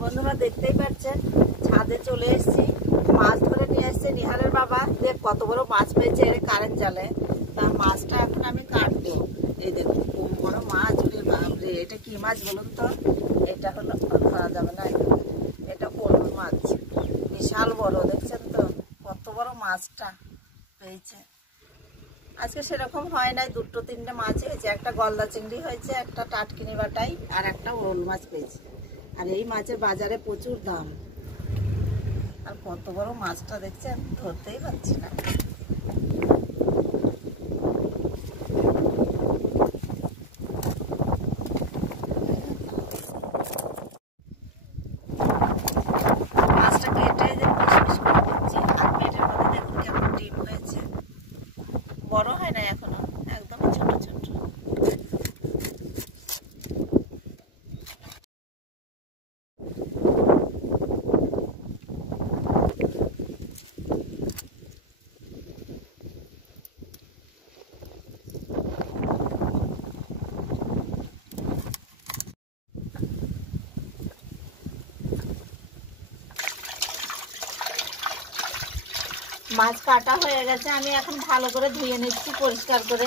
বন্ধুরা দেখতেই পাচ্ছেন ছাদে চলে এসেছি, মাছ ধরে নিয়ে এসছে নিহারের বাবা। দেখ কত বড় মাছ পেয়েছে এর কারেন্ট জালে। তা মাছটা এখন আমি কাটবো। এই দেখুন কম বড় মাছ, ওরে বাপরে, এটা কি মাছ বলুন তো? এটা হলো ধরা যাবে না, এটা ওলুর মাছ, বিশাল বড়। দেখছেন তো কত বড় মাছটা পেয়েছে। আজকে সেরকম হয় নাই, দুটো তিনটে মাছ হয়েছে, একটা গলদা চিংড়ি হয়েছে, একটা টাটকিনি বাটাই, আর একটা ওল মাছ পেয়েছে। আর এই মাছের বাজারে প্রচুর দাম। আর কত বড় মাছটা দেখছেন, ধরতেই পারছি না। মাছটা কেটে পিস করে দিচ্ছি। আর পেটের মধ্যে দেখুন কেমন ডিম হয়েছে, বড় হয় না এখনো, একদম ছোট ছোট। মাছ কাটা হয়ে গেছে, আমি এখন ভালো করে ধুয়ে নিচ্ছি পরিষ্কার করে।